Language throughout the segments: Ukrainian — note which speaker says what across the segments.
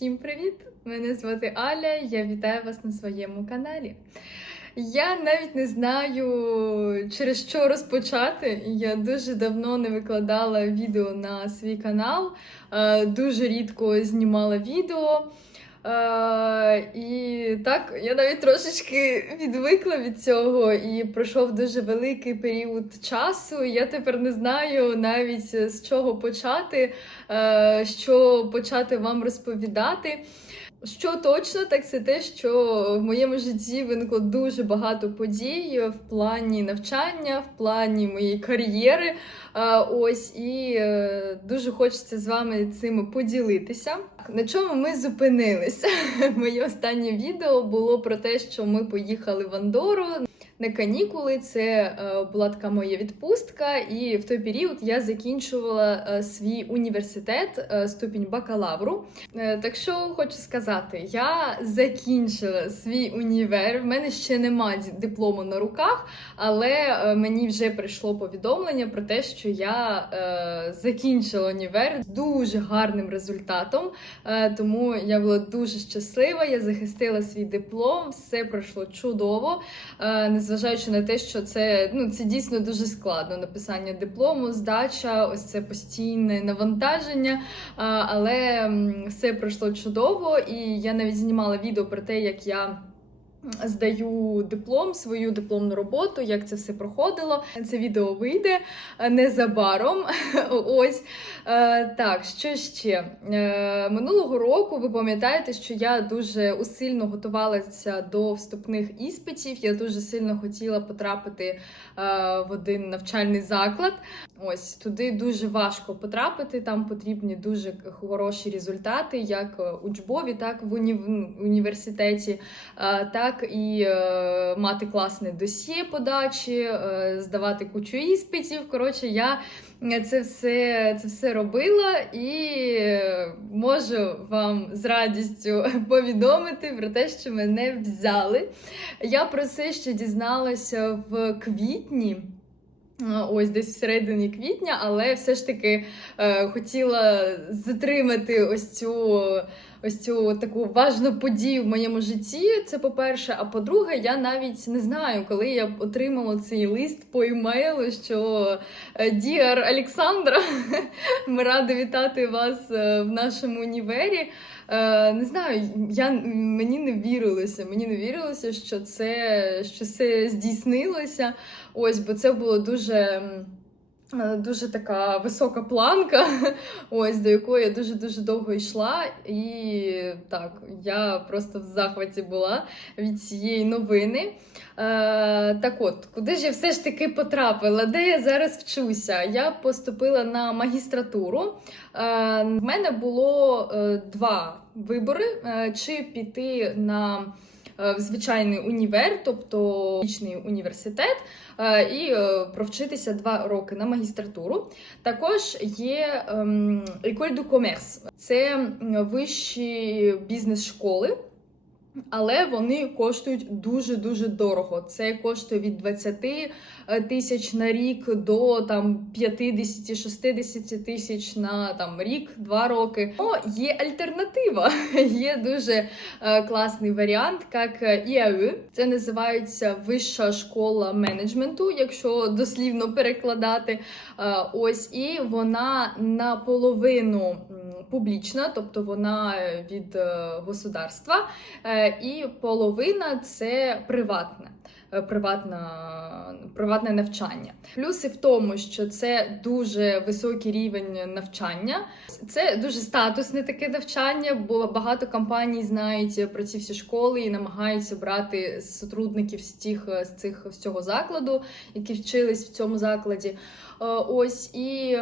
Speaker 1: Всім привіт! Мене звати Аля. Я вітаю вас на своєму каналі. Я навіть не знаю, через що розпочати. Я дуже давно не викладала відео на свій канал, е, дуже рідко знімала відео. Е, і так, я навіть трошечки відвикла від цього, і пройшов дуже великий період часу. Я тепер не знаю навіть з чого почати, е, що почати вам розповідати. Що точно, так це те, що в моєму житті виникло дуже багато подій в плані навчання, в плані моєї кар'єри. Е, Ось і е, дуже хочеться з вами цим поділитися. На чому ми зупинилися? Моє останнє відео було про те, що ми поїхали в Андору. На канікули це е, була така моя відпустка, і в той період я закінчувала е, свій університет, е, ступінь бакалавру. Так що хочу сказати, я закінчила свій універ. В мене ще нема ді- диплому на руках, але мені вже прийшло повідомлення про те, що я закінчила універ з дуже гарним результатом. Тому я була дуже щаслива. Я захистила свій диплом, все пройшло чудово. Незважаючи на те, що це ну це дійсно дуже складно. Написання диплому, здача, ось це постійне навантаження. Але все пройшло чудово, і я навіть знімала відео про те, як я. Здаю диплом, свою дипломну роботу, як це все проходило. Це відео вийде е, незабаром. Ось Е, так, що ще? Е, минулого року ви пам'ятаєте, що я дуже усильно готувалася до вступних іспитів. Я дуже сильно хотіла потрапити в один навчальний заклад. Ось туди дуже важко потрапити. Там потрібні дуже хороші результати, як учбові, так в уні- університеті, е, так і е, мати класне досьє подачі, е, здавати кучу іспитів. Коротше, я це все, це все робила і е, можу вам з радістю повідомити про те, що мене взяли. Я про це ще дізналася в квітні. е, Ось десь всередині квітня, але все ж таки е, хотіла затримати ось цю, ось цю таку важну подію в моєму житті. Це по-перше. А по-друге, я навіть не знаю, коли я отримала цей лист по емейлу, що е, Діар Олександра, ми раді вітати вас е, в нашому універі. Е, Не знаю, я, мені не вірилося. Мені не вірилося, що це, що це здійснилося. Ось, бо це було дуже. Е, Дуже така висока планка, ось до якої я дуже дуже довго йшла, і так я просто в захваті була від цієї новини. Е, так от, куди ж я все ж таки потрапила? Де я зараз вчуся? Я поступила на магістратуру. Е, в мене було е, два вибори: е, чи піти на в звичайний універ, тобто вічний університет, е, і е, провчитися два роки на магістратуру. Також є ем, École du Commerce. це вищі бізнес-школи. Але вони коштують дуже дуже дорого. Це коштує від 20 тисяч на рік до там 50-60 тисяч на там рік, два роки. О, є альтернатива. Є дуже е, класний варіант, як ІАУ. Це називається Вища школа менеджменту, якщо дослівно перекладати. Е, ось і вона наполовину публічна, тобто вона е, від е, государства. Е, і половина це приватне. Е, Приватна, приватне навчання. Плюси в тому, що це дуже високий рівень навчання, це дуже статусне таке навчання, бо багато компаній знають про ці всі школи і намагаються брати сотрудників з тих з цих з цього закладу, які вчились в цьому закладі. Е, Ось і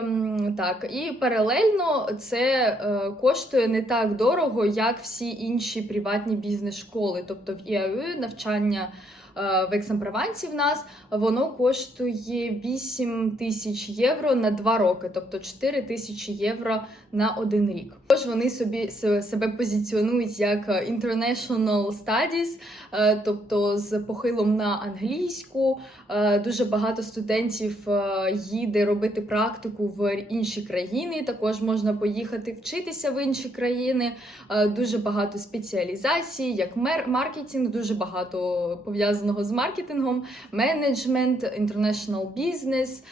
Speaker 1: так, і паралельно це е, коштує не так дорого, як всі інші приватні бізнес-школи. Тобто в ІАУ навчання в Ексан-Провансі в нас, воно коштує 8 тисяч євро на 2 роки, тобто 4 тисячі євро на один рік. Тож вони собі себе позиціонують як е, International Studies, е, тобто з похилом на англійську. Е, Дуже багато студентів е, їде робити практику в інші країни. Також можна поїхати вчитися в інші країни. Е, Дуже багато спеціалізацій, як маркетинг, дуже багато пов'язаного з маркетингом, менеджмент, international бізнес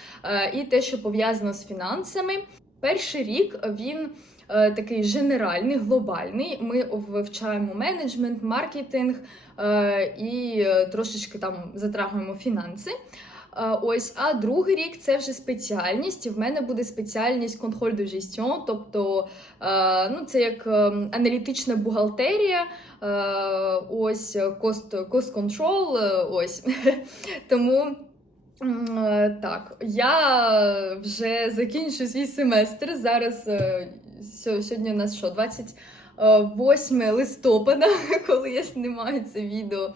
Speaker 1: і те, що пов'язано з фінансами. Перший рік він е, такий генеральний, глобальний. Ми вивчаємо менеджмент, маркетинг е, і е, трошечки там затрагуємо фінанси. Ось, а другий рік це вже спеціальність. В мене буде спеціальність контроль de gestion, тобто ну, це як е, аналітична бухгалтерія, ось control, е. Тому. е, Так, я вже закінчу свій семестр. Зараз е, сьогодні у нас що, 28 листопада, коли я знімаю це відео.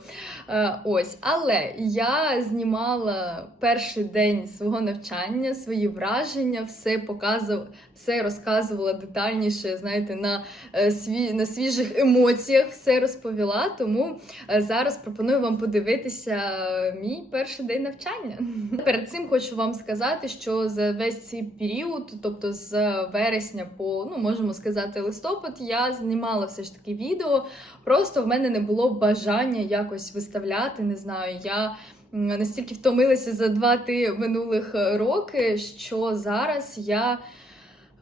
Speaker 1: Е, Ось, але я знімала перший день свого навчання, свої враження, все показувала, все розказувала детальніше, знаєте, на, е, сві, на свіжих емоціях все розповіла. Тому е, зараз пропоную вам подивитися мій перший день навчання. Перед цим хочу вам сказати, що за весь цей період, тобто з вересня по ну можемо сказати листопад, я знімала все ж таки відео. Просто в мене не було бажання якось виставляти. Не знаю, я настільки втомилася за два-ти минулих е, роки, що зараз я.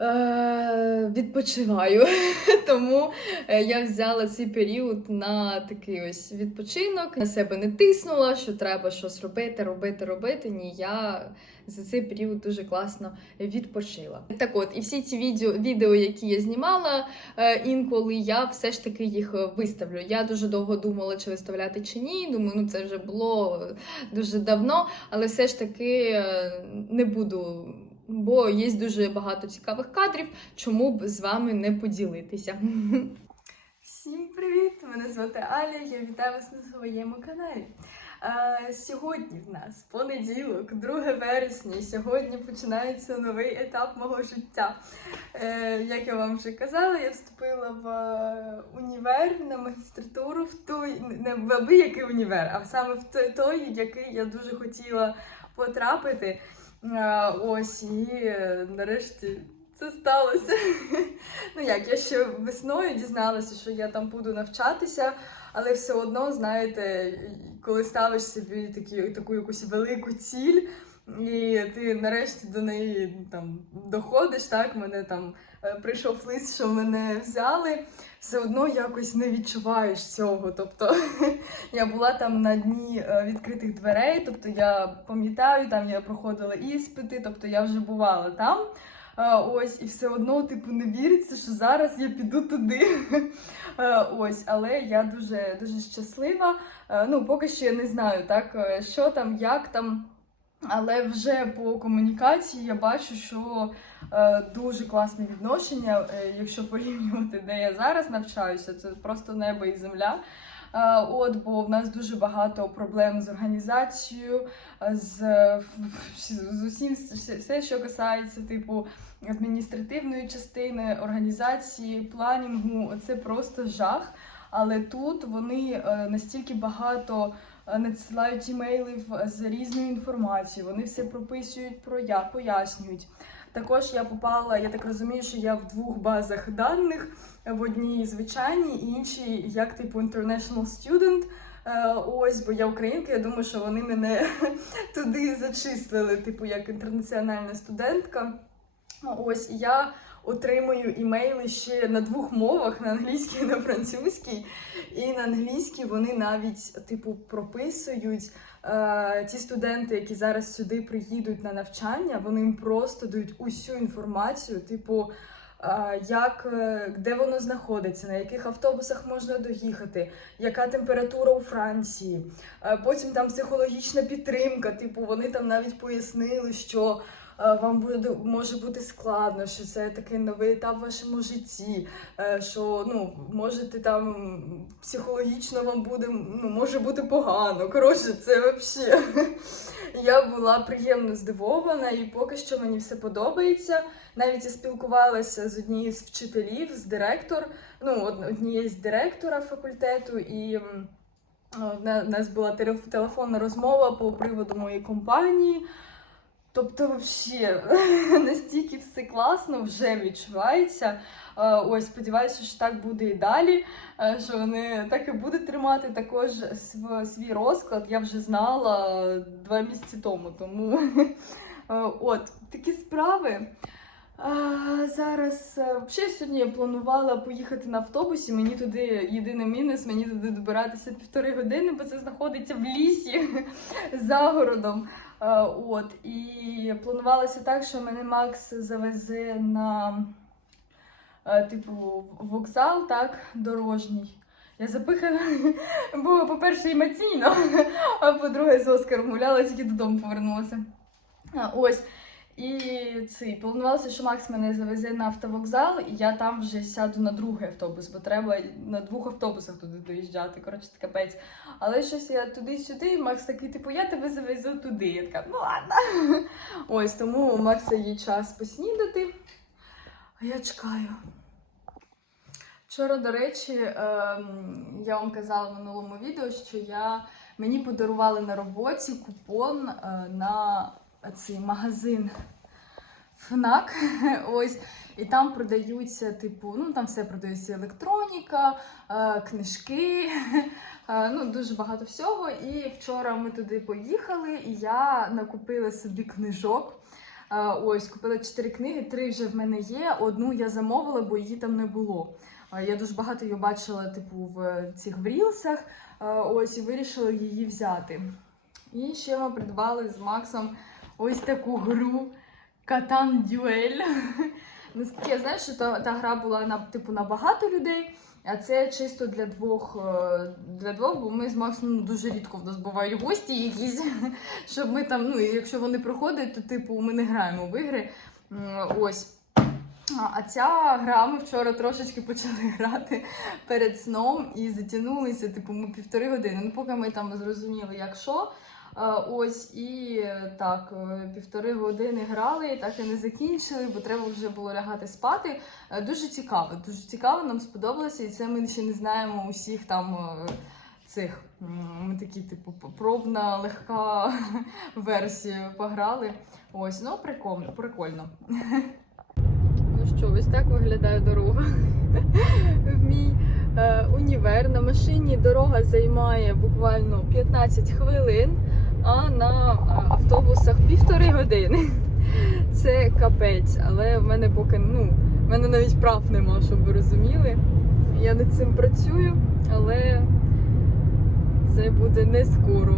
Speaker 1: Е, відпочиваю, тому е, я взяла цей період на такий ось відпочинок, на себе не тиснула, що треба щось робити, робити, робити. Ні, я за цей період дуже класно відпочила. Так от, і всі ці відео, відео які я знімала е, інколи, я все ж таки їх виставлю. Я дуже довго думала, чи виставляти чи ні. Думаю, ну це вже було дуже давно, але все ж таки не буду. Бо є дуже багато цікавих кадрів, чому б з вами не поділитися. Всім привіт! Мене звати Аля. Я вітаю вас на своєму каналі. А, сьогодні в нас понеділок, 2 вересня. і Сьогодні починається новий етап мого життя. Е, як я вам вже казала, я вступила в е, універ на магістратуру в той, не в аби який універ, а саме в той, той, який я дуже хотіла потрапити. А, ось і е, нарешті це сталося. ну як, я ще весною дізналася, що я там буду навчатися, але все одно, знаєте, коли ставиш собі такі, таку якусь велику ціль, і ти нарешті до неї там доходиш, так, мене там прийшов лист, що мене взяли. Все одно якось не відчуваєш цього. Тобто я була там на дні е, відкритих дверей, тобто я пам'ятаю, там я проходила іспити, тобто я вже бувала там. Е, Ось, і все одно, типу, не віриться, що зараз я піду туди. Е, Ось, але я дуже дуже щаслива. Е, Ну, поки що я не знаю, так, е, що там, як там. Але вже по комунікації я бачу, що е, дуже класне відношення. Е, якщо порівнювати, де я зараз навчаюся, це просто небо і земля. Е, От, бо в нас дуже багато проблем з організацією, е, з, з усім все- що касається, типу, адміністративної частини, організації, планінгу, це просто жах. Але тут вони е, настільки багато е, надсилають імейлів з різною інформацією, вони все прописують про я, пояснюють. Також я попала, я так розумію, що я в двох базах даних в одній звичайній, і іншій як типу International Student. Е, Ось, бо я українка, я думаю, що вони мене туди зачислили, типу, як інтернаціональна студентка. Ось я отримую імейли ще на двох мовах: на англійській і на французькій. І на англійській вони навіть типу прописують е, ті студенти, які зараз сюди приїдуть на навчання, вони їм просто дають усю інформацію, типу. е, Як е, де воно знаходиться, на яких автобусах можна доїхати, яка температура у Франції? Е, Потім там психологічна підтримка. Типу, вони там навіть пояснили, що
Speaker 2: вам буде може бути складно, що це такий новий етап в вашому житті, е, що ну можете там психологічно вам буде ну, може бути погано. Коротше, це взагалі. Я була приємно здивована, і поки що мені все подобається. Навіть я спілкувалася з однією з вчителів, з директор, ну однією з директора факультету, і у нас була телеф- телефонна розмова по приводу моєї компанії. Тобто, взагалі, настільки все класно вже відчувається. Е, Ось, сподіваюся, що так буде і далі. е, Що вони так і будуть тримати також свій розклад. Я вже знала два місяці тому. Тому е, от такі справи. А, зараз е, взагалі сьогодні я планувала поїхати на автобусі. Мені туди єдиний мінус, мені туди добиратися півтори години, бо це знаходиться в лісі за городом. Е, От і планувалося так, що мене Макс завезе на е, типу вокзал, так, дорожній. Я запихана, бо, по-перше, емоційно, а по-друге, з Оскаром гуляла, тільки додому повернулася. Ось. І цей планувалося, що Макс мене завезе на автовокзал, і я там вже сяду на другий автобус, бо треба на двох автобусах туди доїжджати. Коротше, капець. Але щось я туди-сюди, і Макс такий, типу, я тебе завезу туди. Я така, ну ладно. Ось тому у Макса є час поснідати. А я чекаю. Вчора, до речі, ем, я вам казала в минулому відео, що я, мені подарували на роботі купон е, на цей магазин ФНАК. Ось. І там продаються, типу, ну там все продається електроніка, е, книжки, е, ну дуже багато всього. І вчора ми туди поїхали, і я накупила собі книжок. Е, Ось, купила чотири книги, три вже в мене є. Одну я замовила, бо її там не було. Я дуже багато її бачила, типу, в цих в рілсах. Е, Ось і вирішила її взяти. І ще ми придбали з Максом ось таку гру Катан Дюель. Наскільки я знаю, що та, та гра була на типу на багато людей, а це чисто для двох, е, для двох, бо ми з Максом ну, дуже рідко в нас бувають гості якісь, щоб ми там, ну якщо вони приходять, то типу ми не граємо в ігри. Ось. А ця гра ми вчора трошечки почали грати перед сном і затягнулися, типу, ми півтори години. Ну, поки ми там зрозуміли, як що. Е, Ось і е, так, е, півтори години грали, так і не закінчили, бо треба вже було лягати спати. Дуже цікаво, дуже цікаво, нам сподобалося, і це ми ще не знаємо усіх там цих. Ми такі, типу, пробна, легка версія пограли. Ось, ну прикольно, прикольно. Ну що, ось так виглядає дорога. В мій універ на машині дорога займає буквально 15 хвилин, а на автобусах півтори години. Це капець, але в мене поки ну, в мене навіть прав нема, щоб ви розуміли. Я над цим працюю, але це буде не скоро.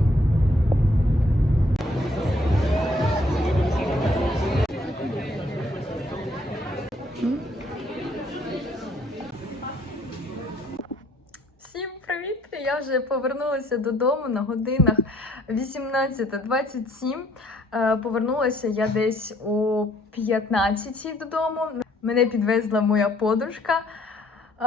Speaker 2: Всім привіт! Я вже повернулася додому на годинах 18.27. Е, Повернулася я десь о 15 додому. Мене підвезла моя подружка. Е,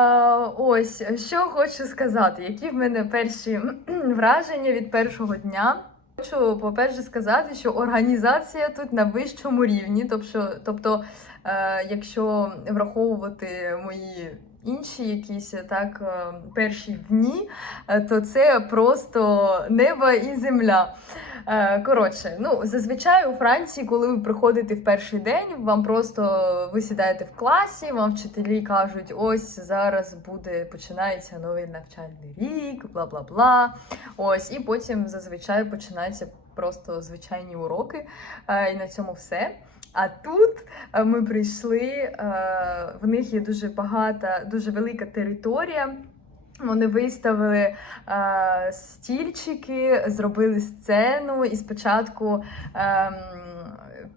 Speaker 2: Ось що хочу сказати, які в мене перші враження від першого дня. Хочу, по-перше, сказати, що організація тут на вищому рівні. Тобто, тобто е, якщо враховувати мої інші якісь так е, перші дні, е, то це просто небо і земля. Е, Коротше, ну зазвичай у Франції, коли ви приходите в перший день, вам просто ви сідаєте в класі, вам вчителі кажуть, ось зараз буде починається новий навчальний рік, бла бла бла. Ось, і потім зазвичай починаються просто звичайні уроки, е, і на цьому все. А тут е, ми прийшли, в них є дуже багата, дуже велика територія. Вони виставили е, стільчики, зробили сцену, і спочатку ем,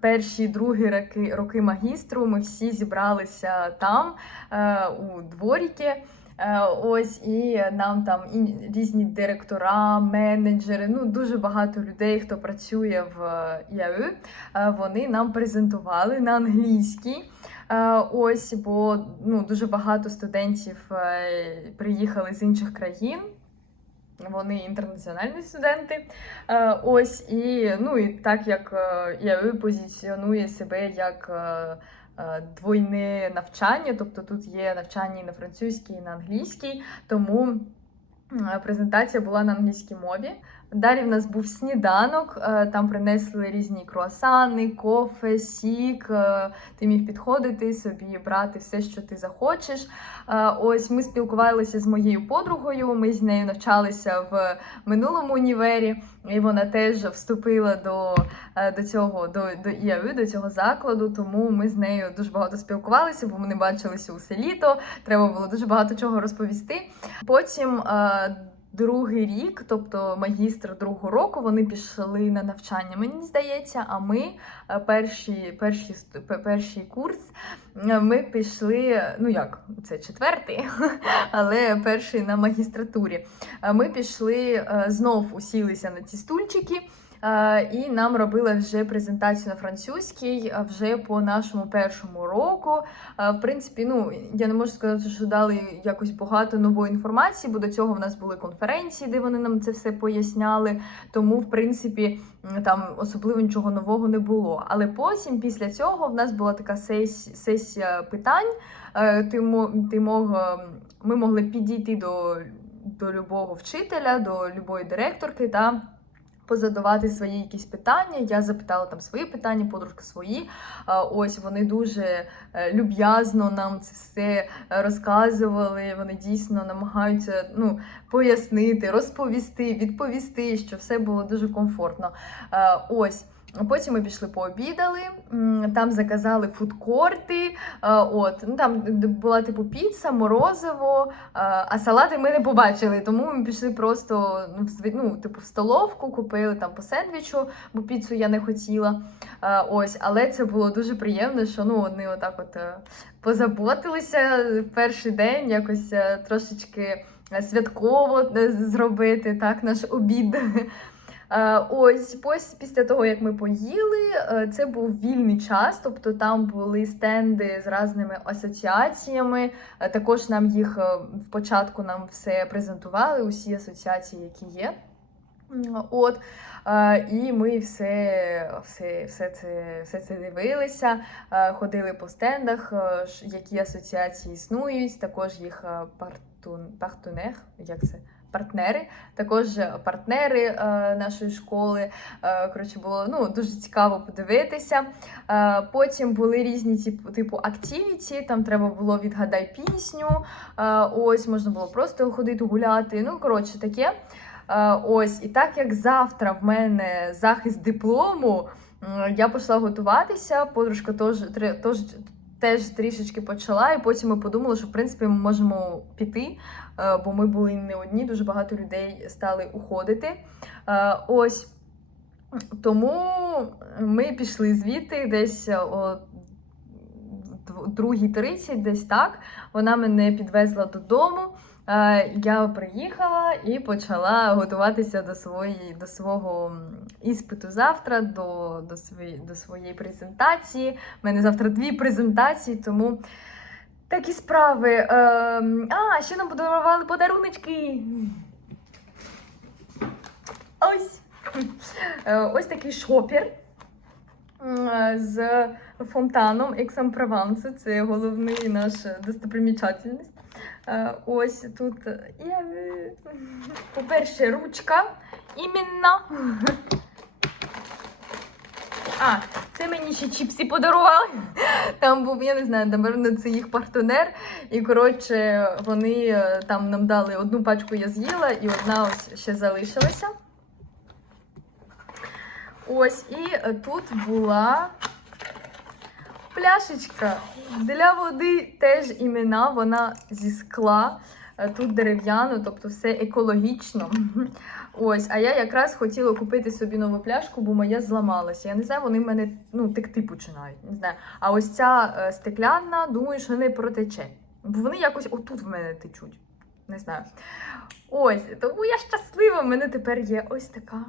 Speaker 2: перші другі роки, роки магістру ми всі зібралися там, е, у дворіки.
Speaker 1: Е, Ось і нам там і різні директора, менеджери, ну дуже багато людей, хто працює в е, е, вони нам презентували на англійській. Е, Ось, бо ну, дуже багато студентів е, приїхали з інших країн. Вони інтернаціональні студенти. Е, Ось і ну і так як ІАЮ позиціонує себе як двойне навчання, тобто тут є навчання і на французькій, і на англійській, тому презентація була на англійській мові. Далі в нас був сніданок, е, там принесли різні круасани, кофе, сік. е, Ти міг підходити собі, брати все, що ти захочеш. Е, Ось ми спілкувалися з моєю подругою. Ми з нею навчалися в минулому універі, і вона теж вступила до, до цього до, до ІАЮ, до цього закладу. Тому ми з нею дуже багато спілкувалися, бо ми не бачилися усе літо. Треба було дуже багато чого розповісти. Потім. Е, Другий рік, тобто магістр другого року, вони пішли на навчання, мені здається. А ми перші, перші, перший, курс е, ми пішли. Ну як, це четвертий, але перший на магістратурі. Е, Ми пішли е, знов усілися на ці стульчики. Е, І нам робили вже презентацію на французькій е, вже по нашому першому року. Е, В принципі, ну я не можу сказати, що дали якось багато нової інформації, бо до цього в нас були конференції, де вони нам це все поясняли. Тому, в принципі, там особливо нічого нового не було. Але потім, після цього, в нас була така сесія, питань. Ти, мо- ти мог, ми могли підійти до, до любого вчителя, до любої директорки та позадавати свої якісь питання. Я запитала там свої питання, подружки свої. Ось вони дуже е, люб'язно нам це все е, розказували. Вони дійсно намагаються ну, пояснити, розповісти, відповісти, що все було дуже комфортно. Е, Ось. Потім ми пішли пообідали, там заказали фудкорти. е, От ну там була типу піца, морозиво, е, а салати ми не побачили. Тому ми пішли просто ну, ну, типу, в столовку, купили там по сендвічу, бо піцу я не хотіла. Е, Ось, але це було дуже приємно, що ну вони отак от позаботилися в перший день, якось трошечки святково зробити так наш обід. Е, Ось після того, як ми поїли, е, це був вільний час, тобто там були стенди з різними асоціаціями. Е, Також нам їх в початку нам все презентували, усі асоціації, які є. От, і ми все, все, все, це, все це дивилися, ходили по стендах, які асоціації існують, також їх партун, партунер, як це? Партнери, також партнери е, нашої школи. Е, коротше, було ну, дуже цікаво подивитися. Е, потім були різні типу, типу активіті, там треба було відгадай пісню. Е, ось можна було просто ходити гуляти. Ну, коротше, таке. Е, ось, і так як завтра в мене захист диплому, я пішла готуватися. Подружка теж, теж, трішечки почала, і потім ми подумали, що в принципі ми можемо піти, е, бо ми були не одні, дуже багато людей стали уходити. Е, Ось. Тому ми пішли звідти десь о 2.30, десь так. Вона мене підвезла додому. Е, Я приїхала і почала готуватися до своєї до свого іспиту завтра, до, до, свої, до своєї презентації. У мене завтра дві презентації, тому такі справи. Ем, А, ще нам подарували подаруночки. Ось. Е, Ось такий шопер е, з фонтаном Ексан-Прованса. Це головний наш достопримічательність. Е, Ось тут є, е, по-перше, ручка іменно. А, це мені ще чіпсі подарували. Там був, я не знаю, напевно, це їх партнер. І коротше, вони е, там нам дали одну пачку я з'їла, і одна ось ще залишилася. Ось, і е, тут була пляшечка для води теж імена, вона зі скла. Е, Тут дерев'яно, тобто все екологічно. Ось, а я якраз хотіла купити собі нову пляшку, бо моя зламалася. Я не знаю, вони в мене ну, текти починають. Не знаю. А ось ця е, стеклянна, думаю, що не протече. Бо вони якось отут в мене течуть. не знаю. Ось, тому я щаслива. У мене тепер є ось така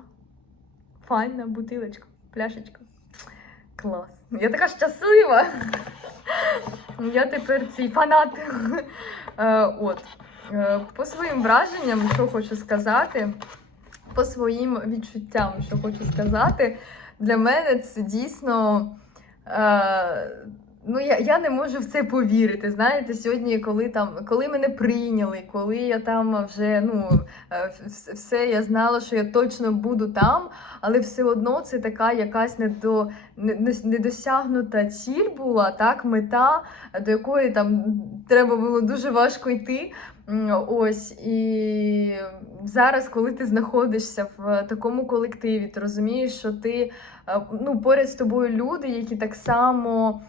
Speaker 1: файна бутилочка, пляшечка. Клас. Я така щаслива. Я тепер цей фанат. Е, От. Е, По своїм враженням, що хочу сказати, по своїм відчуттям, що хочу сказати, для мене це дійсно. Ну, я, я не можу в це повірити. Знаєте, сьогодні, коли там, коли мене прийняли, коли я там вже ну е, все я знала, що я точно буду там, але все одно це така якась недо, не- не- недосягнута ціль була, так, мета, до якої там треба було дуже важко йти. Ось і зараз, коли ти знаходишся в такому колективі, ти розумієш, що ти е, ну, поряд з тобою люди, які так само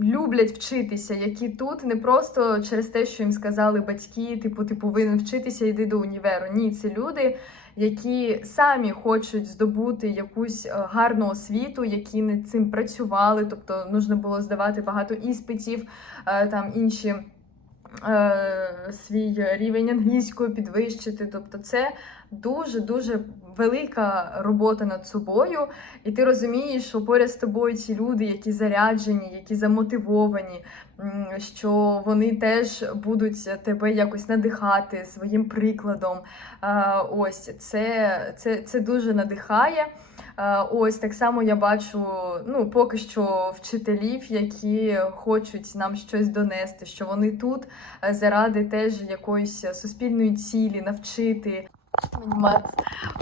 Speaker 1: люблять вчитися, які тут не просто через те, що їм сказали батьки, типу, ти повинен вчитися, йди до універу. Ні, це люди. Які самі хочуть здобути якусь е, гарну освіту, які над цим працювали, тобто нужно було здавати багато іспитів, е, там інші е, свій рівень англійської підвищити. Тобто, це дуже дуже велика робота над собою, і ти розумієш, що поряд з тобою ці люди, які заряджені, які замотивовані, що вони теж будуть тебе якось надихати своїм прикладом. Е, Ось це, це, це дуже надихає. Е, Ось так само я бачу, ну поки що вчителів, які хочуть нам щось донести, що вони тут е, заради теж якоїсь суспільної цілі навчити.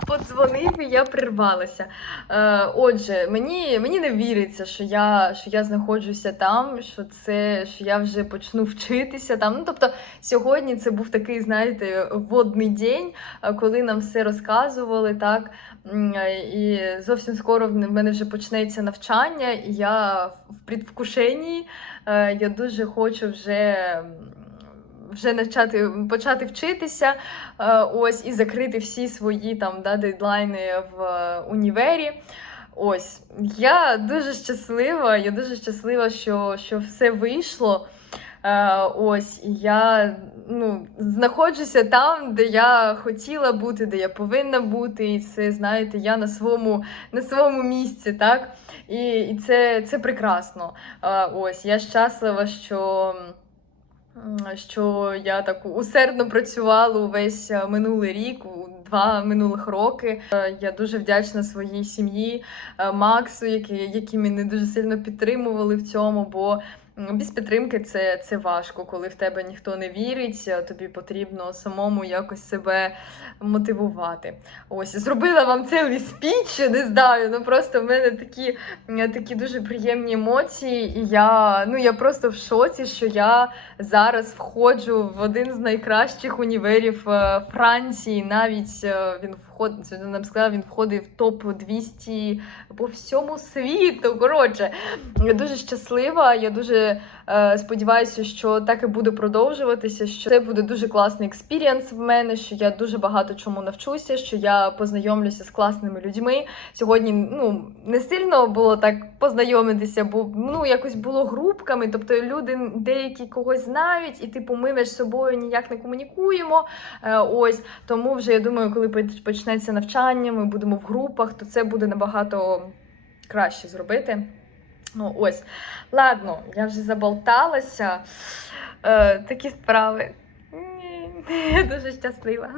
Speaker 1: Подзвонив і я прирвалася. Е, отже, мені, мені не віриться, що я, що я знаходжуся там, що це що я вже почну вчитися там. Ну тобто, сьогодні це був такий, знаєте, водний день, е, коли нам все розказували, так. Е, І зовсім скоро в мене вже почнеться навчання, і я в предвкушенні. Е, Я дуже хочу вже. Вже почати, почати вчитися, е, ось і закрити всі свої там да, дедлайни в е, універі. Ось я дуже щаслива. Я дуже щаслива, що, що все вийшло. Е, ось і я ну, знаходжуся там, де я хотіла бути, де я повинна бути. І це, знаєте, я на своєму, на своєму місці, так? І, і це, це прекрасно. Е, ось я щаслива, що. Що я так усердно працювала увесь е, минулий рік, два минулих роки. Е, Я дуже вдячна своїй сім'ї, е, Максу, які, які мене дуже сильно підтримували в цьому. Бо без підтримки це, це важко, коли в тебе ніхто не вірить, тобі потрібно самому якось себе мотивувати. Ось зробила вам цілий спіч, не знаю. Ну просто в мене такі, такі дуже приємні емоції, і я, ну, я просто в шоці, що я зараз входжу в один з найкращих універів е, Франції. Навіть е, він входить, сьогодні нам сказали, він входить в топ 200 по всьому світу. Коротше, я дуже щаслива. Я дуже е, сподіваюся, що так і буде продовжуватися. Що це буде дуже класний експірієнс в мене. Що я дуже багато чому навчуся, що я познайомлюся з класними людьми. Сьогодні ну не сильно було так познайомитися, бо ну якось було групками. Тобто люди деякі когось знають, і типу ми між собою ніяк не комунікуємо. Е, ось тому вже я думаю, коли поч- почнеться навчання, ми будемо в групах, то це буде набагато краще зробити. Ну, ось. Ладно, я вже заболталася. Е, такі справи. Ні, Я дуже щаслива.